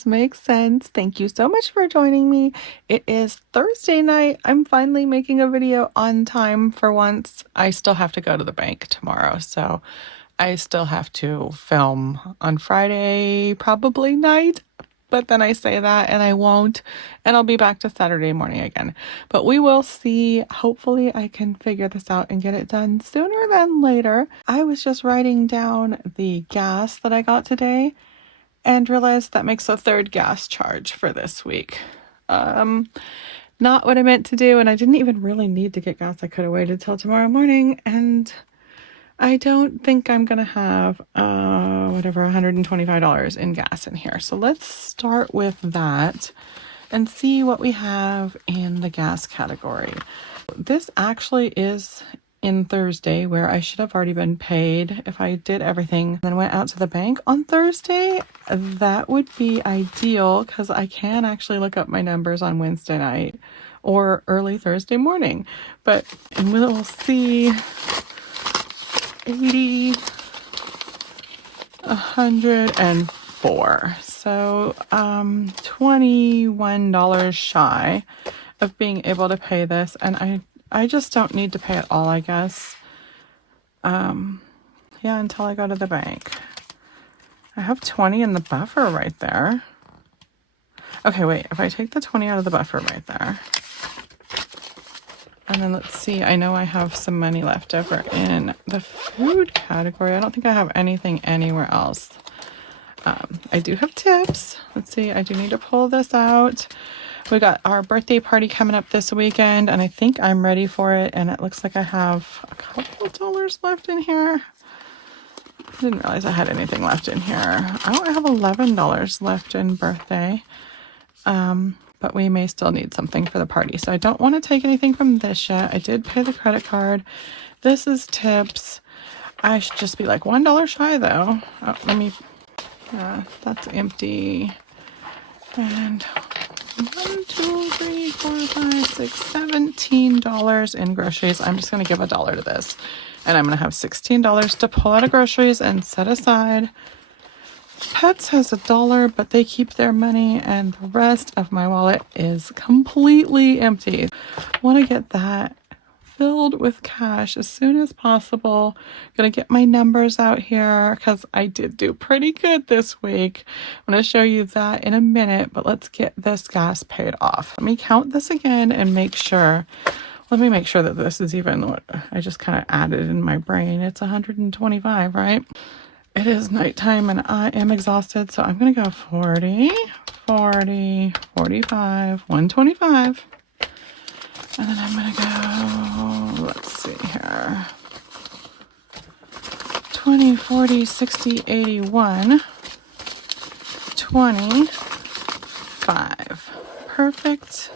numbers make sense. Thank you so much for joining me. It is Thursday night. I'm finally making a video on time for once. I still have to go to the bank tomorrow, so I still have to film on Friday, probably night. But then I say that and I won't, and I'll be back to Saturday morning again. But we will see. Hopefully I can figure this out and get it done sooner than later. I was just writing down the gas that I got today and realized that makes a third gas charge for this week. Not what I meant to do, and I didn't even really need to get gas. I could have waited till tomorrow morning, and I don't think I'm gonna have $125 in gas in here. So let's start with that and see what we have in the gas category. This actually is in Thursday, where I should have already been paid if I did everything then went out to the bank on Thursday. That would be ideal because I can actually look up my numbers on Wednesday night or early Thursday morning. But we'll see. 80, 104. So $21 shy of being able to pay this, and I just don't need to pay it all, I guess. Yeah, until I go to the bank. I have 20 in the buffer right there. Okay, wait, if I take the 20 out of the buffer right there, and then let's see, I know I have some money left over in the food category. I don't think I have anything anywhere else. I do have tips. Let's see, I do need to pull this out. We got our birthday party coming up this weekend, and I think I'm ready for it. And it looks like I have a couple of dollars left in here. I didn't realize I had anything left in here. Oh, I have $11 left in birthday. But we may still need something for the party. So I don't want to take anything from this yet. I did pay the credit card. This is tips. I should just be like $1 shy though. Oh, let me, that's empty. And 1, 2, 3, 4, 5, 6, $17 in groceries. I'm just going to give $1 to this. And I'm going to have $16 to pull out of groceries and set aside. Pets has $1, but they keep their money, and the rest of my wallet is completely empty. I want to get that filled with cash as soon as possible. Gonna get my numbers out here because I did do pretty good this week. I'm gonna show you that in a minute, but let's get this gas paid off. Let me count this again and make sure. Let me make sure that this is even what I just kind of added in my brain. It's 125, right? It is nighttime and I am exhausted, so I'm going to go 40, 40, 45, 125. And then I'm going to go, let's see here, 20, 40, 60, 81, 25. Perfect.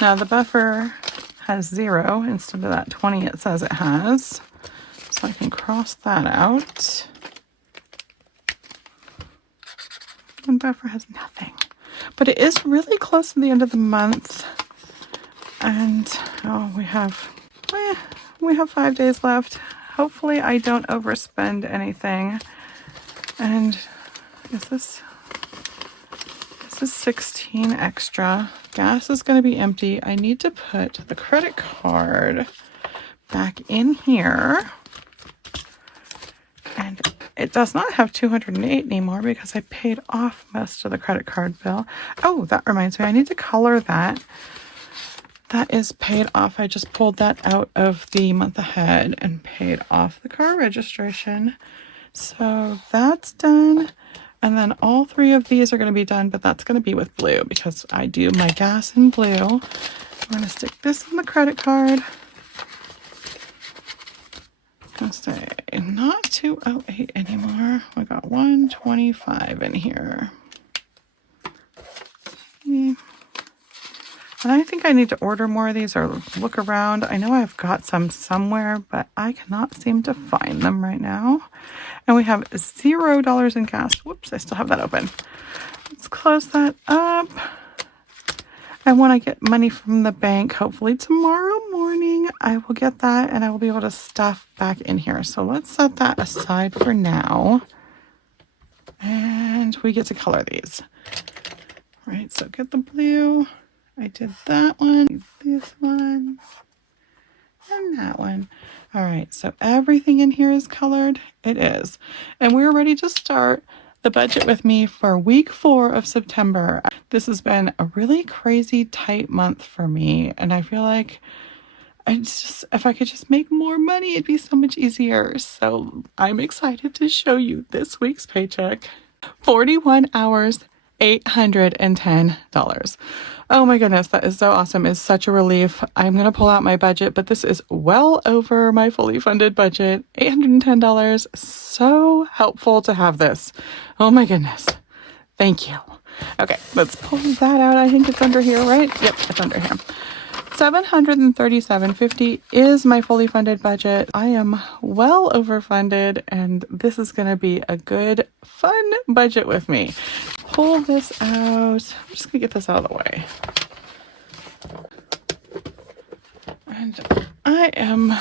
Now the buffer has 0 instead of that 20 it says it has. So I can cross that out. And buffer has nothing, but it is really close to the end of the month, and we have 5 days left. Hopefully I don't overspend anything. And is this 16 extra? Gas is going to be empty. I need to put the credit card back in here. And it does not have 208 anymore because I paid off most of the credit card bill. Oh, that reminds me, I need to color that. That is paid off. I just pulled that out of the month ahead and paid off the car registration. So that's done. And then all 3 of these are going to be done, but that's going to be with blue because I do my gas in blue. I'm going to stick this on the credit card. I'll say not 208 anymore. We got 125 in here. And I think I need to order more of these or look around. I know I've got some somewhere, but I cannot seem to find them right now. And we have $0 in gas. Whoops, I still have that open. Let's close that up. And when I get money from the bank, hopefully tomorrow morning, I will get that and I will be able to stuff back in here. So let's set that aside for now. And we get to color these. All right, so get the blue. I did that one, this one, and that one. All right, so everything in here is colored. It is. And we're ready to start the budget with me for week 4 of September. This has been a really crazy tight month for me, and I feel like if I could just make more money, it'd be so much easier. So I'm excited to show you this week's paycheck. 41 hours, $810. Oh my goodness, that is so awesome. It's such a relief. I'm going to pull out my budget, but this is well over my fully funded budget. $810. So helpful to have this. Oh my goodness. Thank you. Okay, let's pull that out. I think it's under here, right? Yep, it's under here. $737.50 is my fully funded budget. I am well overfunded, and this is going to be a good, fun budget with me. Pull this out. I'm just going to get this out of the way. And I am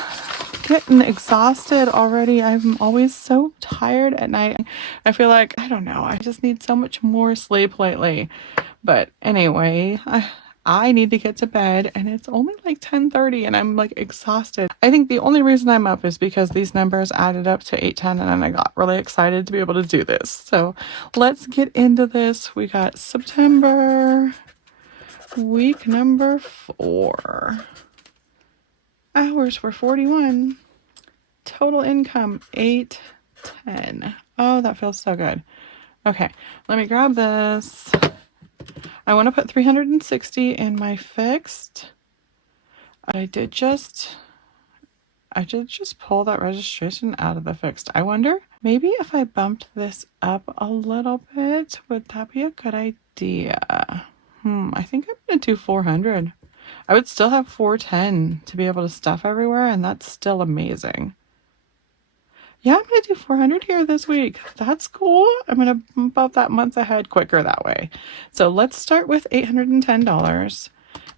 getting exhausted already. I'm always so tired at night. I feel like, I don't know, I just need so much more sleep lately. But anyway, I need to get to bed, and it's only like 10:30 and I'm like exhausted. I think the only reason I'm up is because these numbers added up to 810 and then I got really excited to be able to do this. So let's get into this. We got September, week number 4. Hours were 41. Total income, 810. Oh, that feels so good. Okay, let me grab this. I want to put 360 in my fixed. I did just pull that registration out of the fixed. I wonder, maybe if I bumped this up a little bit, would that be a good idea? I think I'm going to do 400. I would still have 410 to be able to stuff everywhere, and that's still amazing. Yeah, I'm going to do 400 here this week. That's cool. I'm going to bump up that month ahead quicker that way. So let's start with $810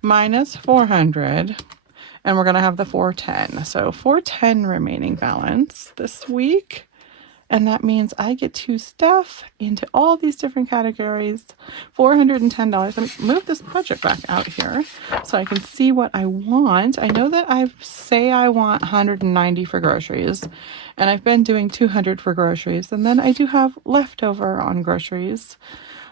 minus 400, and we're going to have the 410. So 410 remaining balance this week. And that means I get to stuff into all these different categories. $410. Let me move this project back out here so I can see what I want. I know that I say I want 190 for groceries, and I've been doing 200 for groceries. And then I do have leftover on groceries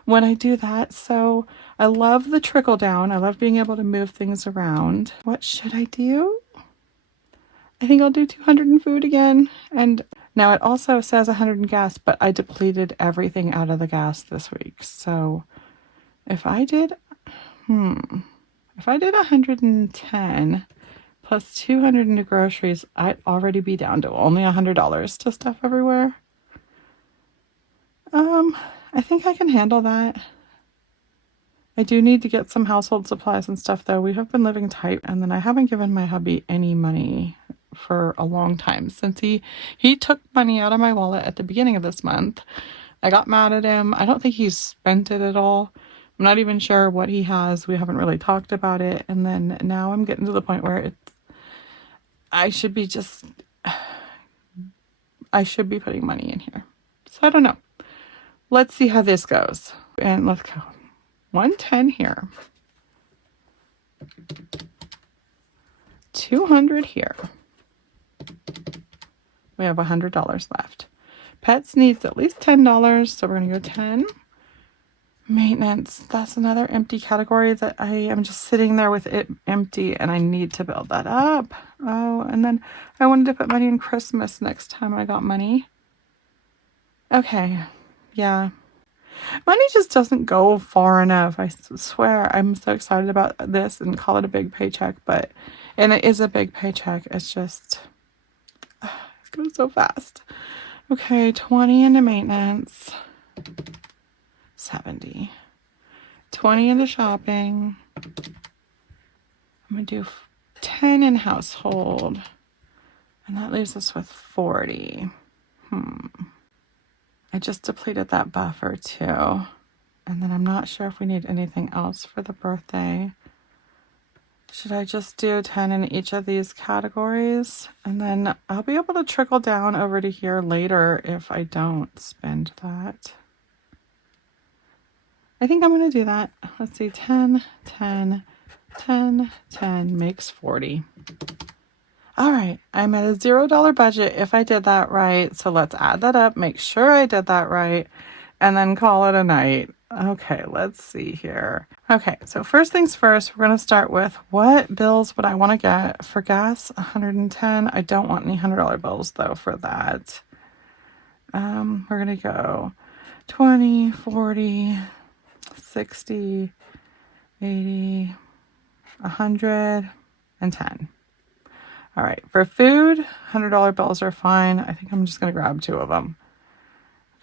when I do that. So I love the trickle down. I love being able to move things around. What should I do? I think I'll do 200 in food again. And now it also says 100 in gas, but I depleted everything out of the gas this week. So if I did 110 plus 200 into groceries, I'd already be down to only $100 to stuff everywhere. I think I can handle that. I do need to get some household supplies and stuff though. We have been living tight, and then I haven't given my hubby any money for a long time since he took money out of my wallet at the beginning of this month. I got mad at him. I don't think he's spent it at all. I'm not even sure what he has. We haven't really talked about it. And then now I'm getting to the point where I should be putting money in here. So I don't know. Let's see how this goes. And let's go. 110 here. 200 here. We have $100 left. Pets needs at least $10, so we're going to go 10. Maintenance, that's another empty category that I am just sitting there with it empty, and I need to build that up. Oh, and then I wanted to put money in Christmas next time I got money. Okay, yeah. Money just doesn't go far enough. I swear, I'm so excited about this and call it a big paycheck, and it is a big paycheck. It's just, it goes so fast. Okay, 20 into maintenance. 70. 20 into shopping. I'm going to do 10 in household. And that leaves us with 40. I just depleted that buffer too. And then I'm not sure if we need anything else for the birthday. Should I just do 10 in each of these categories? And then I'll be able to trickle down over to here later if I don't spend that. I think I'm going to do that. Let's see, 10, 10, 10, 10 makes 40. All right, I'm at a $0 budget if I did that right. So let's add that up, make sure I did that right, and then call it a night. Okay, let's see here. Okay, so first things first, we're going to start with what bills would I want to get for gas? 110. I don't want any $100 bills though for that. We're going to go 20, 40, 60, 80, 100, and 10. All right, for food, $100 bills are fine. I think I'm just going to grab 2 of them.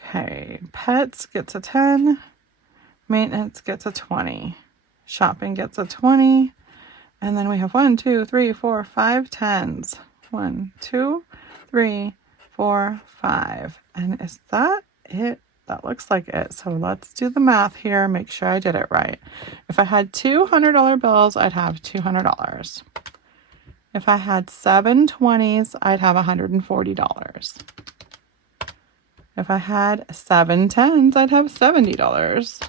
Okay, pets gets a 10. Maintenance gets a 20. Shopping gets a 20. And then we have 1, 2, 3, 4, 5 10s. 1, 2, 3, 4, 5. And is that it? That looks like it. So let's do the math here. Make sure I did it right. If I had $200 bills, I'd have $200. If I had 7 20s, I'd have $140. If I had 7 10s, I'd have $70.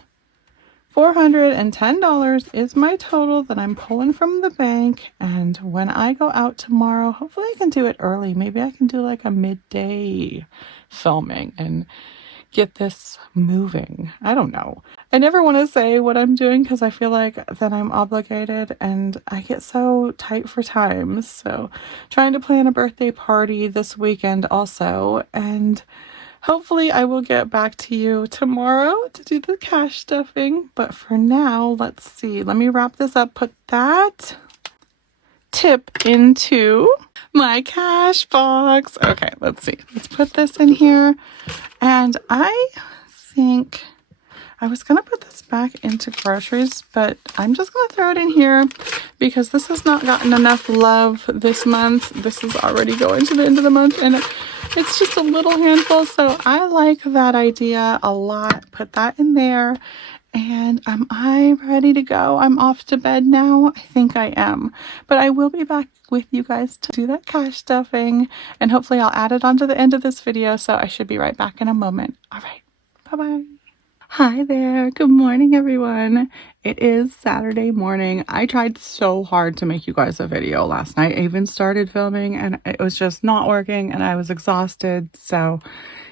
$410 is my total that I'm pulling from the bank. And when I go out tomorrow, hopefully I can do it early. Maybe I can do like a midday filming and get this moving. I don't know. I never want to say what I'm doing because I feel like then I'm obligated and I get so tight for time. So trying to plan a birthday party this weekend also, and hopefully I will get back to you tomorrow to do the cash stuffing. But for now, let's see. Let me wrap this up. Put that tip into my cash box. Okay, let's see. Let's put this in here. And I think I was going to put this back into groceries, but I'm just going to throw it in here because this has not gotten enough love this month. This is already going to the end of the month and it's just a little handful. So I like that idea a lot. Put that in there. And am I ready to go? I'm off to bed now. I think I am. But I will be back with you guys to do that cash stuffing. And hopefully I'll add it onto the end of this video. So I should be right back in a moment. All right. Bye-bye. Hi there. Good morning, everyone. It is Saturday morning. I tried so hard to make you guys a video last night. I even started filming and it was just not working and I was exhausted. So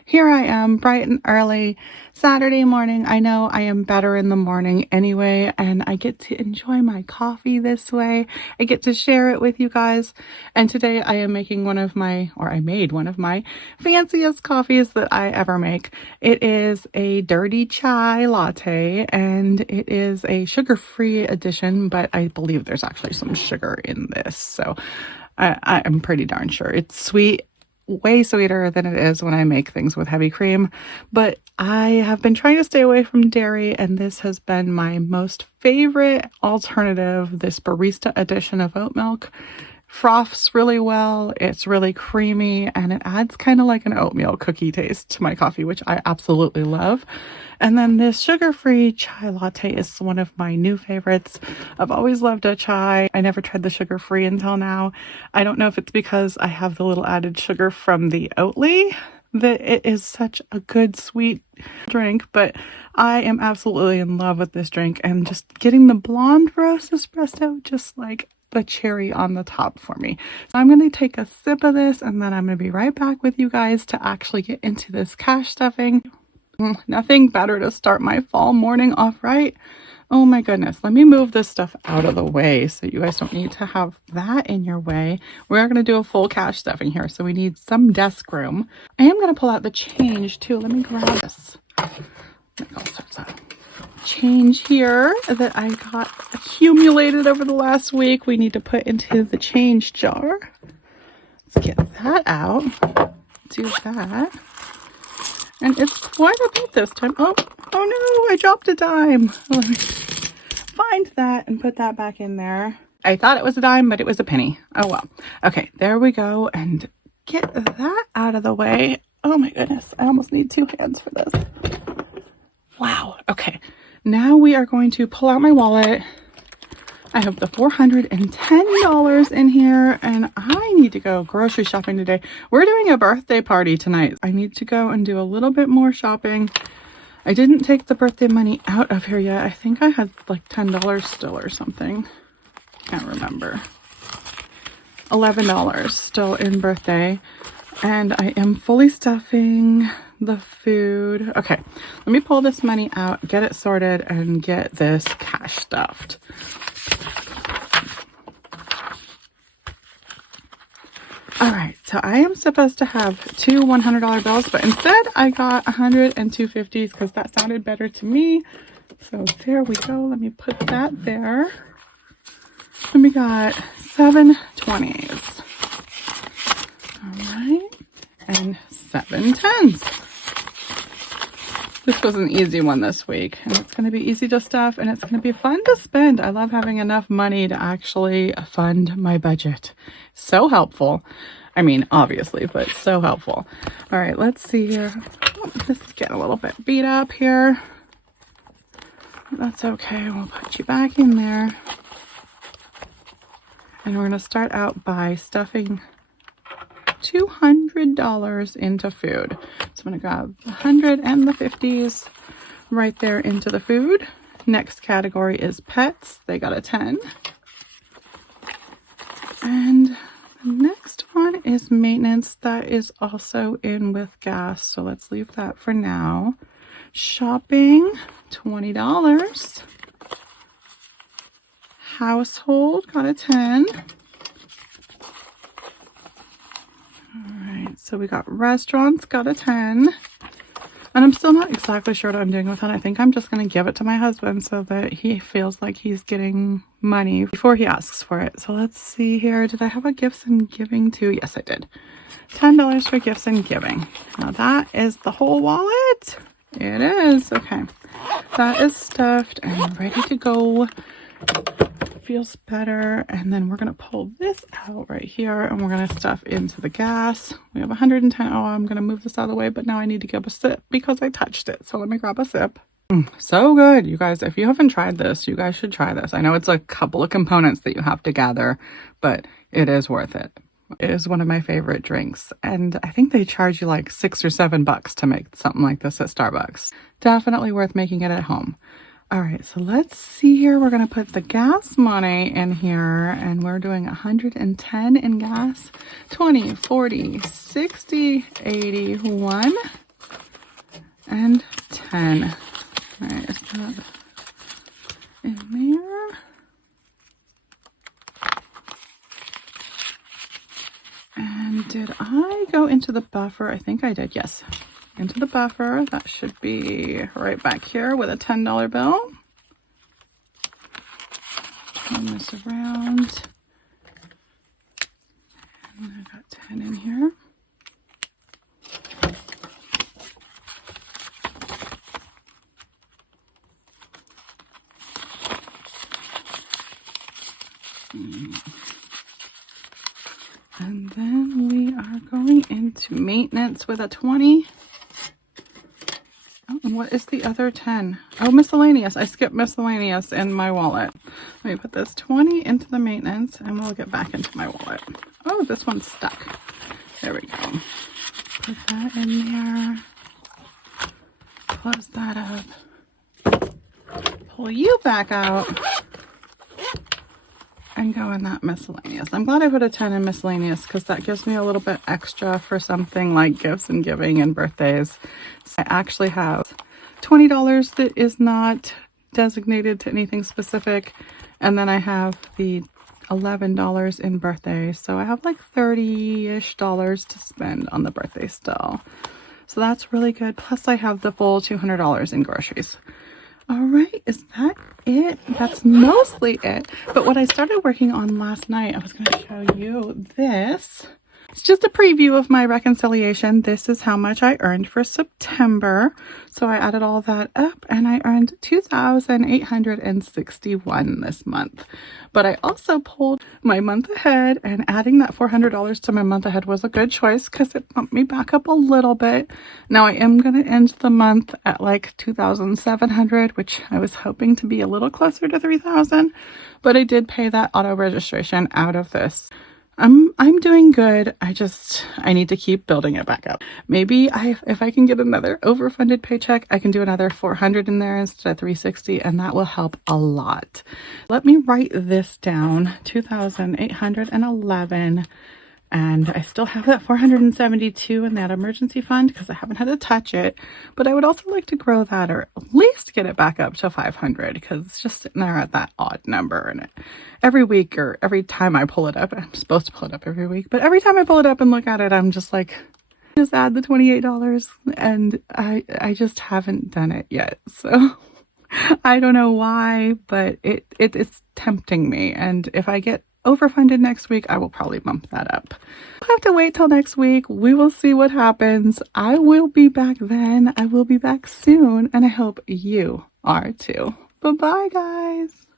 here I am, bright and early Saturday morning. I know I am better in the morning anyway, and I get to enjoy my coffee this way. I get to share it with you guys. And today I am making I made one of my fanciest coffees that I ever make. It is a dirty chai latte, and it is a sugar-free edition, but I believe there's actually some sugar in this. So I'm pretty darn sure. It's sweet. Way sweeter than it is when I make things with heavy cream, but I have been trying to stay away from dairy, and this has been my most favorite alternative. This barista edition of oat milk froths really well. It's really creamy and it adds kind of like an oatmeal cookie taste to my coffee, which I absolutely love. And then this sugar-free chai latte is one of my new favorites. I've always loved a chai. I never tried the sugar-free until now. I don't know if it's because I have the little added sugar from the Oatly that it is such a good sweet drink, but I am absolutely in love with this drink, and just getting the blonde roast espresso, just like the cherry on the top for me. So I'm going to take a sip of this and then I'm going to be right back with you guys to actually get into this cash stuffing. Nothing better to start my fall morning off right. Oh my goodness. Let me move this stuff out of the way so you guys don't need to have that in your way. We're going to do a full cash stuffing here, so we need some desk room. I am going to pull out the change too. Let me grab this. All sorts of change here that I got accumulated over the last week. We need to put into the change jar. Let's get that out. Do that. And it's quite a bit this time. Oh no, I dropped a dime. Let me find that and put that back in there. I thought it was a dime, but it was a penny. Oh well. Okay, there we go. And get that out of the way. Oh my goodness, I almost need 2 hands for this. Wow. Okay. Now we are going to pull out my wallet. I have the $410 in here, and I need to go grocery shopping today. We're doing a birthday party tonight. I need to go and do a little bit more shopping. I didn't take the birthday money out of here yet. I think I had like $10 still or something. Can't remember. $11 still in birthday. And I am fully stuffing the food. Okay, let me pull this money out, get it sorted, and get this cash stuffed. All right, so I am supposed to have two $100 bills, but instead I got 100 and 250s because that sounded better to me. So there we go. Let me put that there. And we got 7 20s. All right, and 7 10s. This was an easy one this week, and it's going to be easy to stuff, and it's going to be fun to spend. I love having enough money to actually fund my budget. So helpful. I mean, obviously, but so helpful. All right, let's see here. Oh, this is getting a little bit beat up here. That's okay. We'll put you back in there. And we're going to start out by stuffing $200 into food. So I'm going to grab the 100 and the 50s right there into the food. Next category is pets. They got a 10. And the next one is maintenance. That is also in with gas. So let's leave that for now. Shopping, $20. Household got a 10. So we got restaurants, got a 10. And I'm still not exactly sure what I'm doing with it. I think I'm just going to give it to my husband so that he feels like he's getting money before he asks for it. So let's see here. Did I have a gifts and giving too? Yes, I did. $10 for gifts and giving. Now that is the whole wallet. It is. Okay. That is stuffed and ready to go. Feels better. And then we're going to pull this out right here and we're going to stuff into the gas. We have 110. Oh, I'm going to move this out of the way, but now I need to grab a sip because I touched it. So let me grab a sip. So good, you guys. If you haven't tried this, you guys should try this. I know it's a couple of components that you have to gather, but it is worth it. It is one of my favorite drinks. And I think they charge you like $6 or $7 to make something like this at Starbucks. Definitely worth making it at home. All right, so let's see here. We're going to put the gas money in here, and we're doing 110 in gas, 20, 40, 60, 81, and 10. All right, is that in there? And did I go into the buffer? I think I did, yes. Into the buffer. That should be right back here with a $10 bill. Turn this around. And I got 10 in here. And then we are going into maintenance with a 20. Oh, and what is the other 10? Oh, miscellaneous. I skipped miscellaneous in my wallet. Let me put this 20 into the maintenance and we'll get back into my wallet. Oh, this one's stuck. There we go. Put that in there. Close that up. Pull you back out. And go in that miscellaneous. I'm glad I put a 10 in miscellaneous because that gives me a little bit extra for something like gifts and giving and birthdays. So I actually have $20 that is not designated to anything specific. And then I have the $11 in birthday. So I have like $30-ish to spend on the birthday still. So that's really good. Plus I have the full $200 in groceries. All right, is that it? That's mostly it. But what I started working on last night, I was going to show you this. It's just a preview of my reconciliation. This is how much I earned for September. So I added all that up and I earned $2,861 this month. But I also pulled my month ahead, and adding that $400 to my month ahead was a good choice because it bumped me back up a little bit. Now I am going to end the month at like $2,700, which I was hoping to be a little closer to $3,000, but I did pay that auto registration out of this I'm doing good. I need to keep building it back up. Maybe if I can get another overfunded paycheck, I can do another 400 in there instead of 360, and that will help a lot. Let me write this down. 2,811. And I still have that 472 in that emergency fund because I haven't had to touch it. But I would also like to grow that, or at least get it back up to 500, because it's just sitting there at that odd number. And every week, or every time I pull it up, I'm supposed to pull it up every week, but every time I pull it up and look at it, I'm just like, just add the $28. And I just haven't done it yet. So I don't know why, but it's tempting me. And if I get overfunded next week, I will probably bump that up. I'll have to wait till next week. We will see what happens. I will be back then. I will be back soon, and I hope you are too. Bye-bye, guys.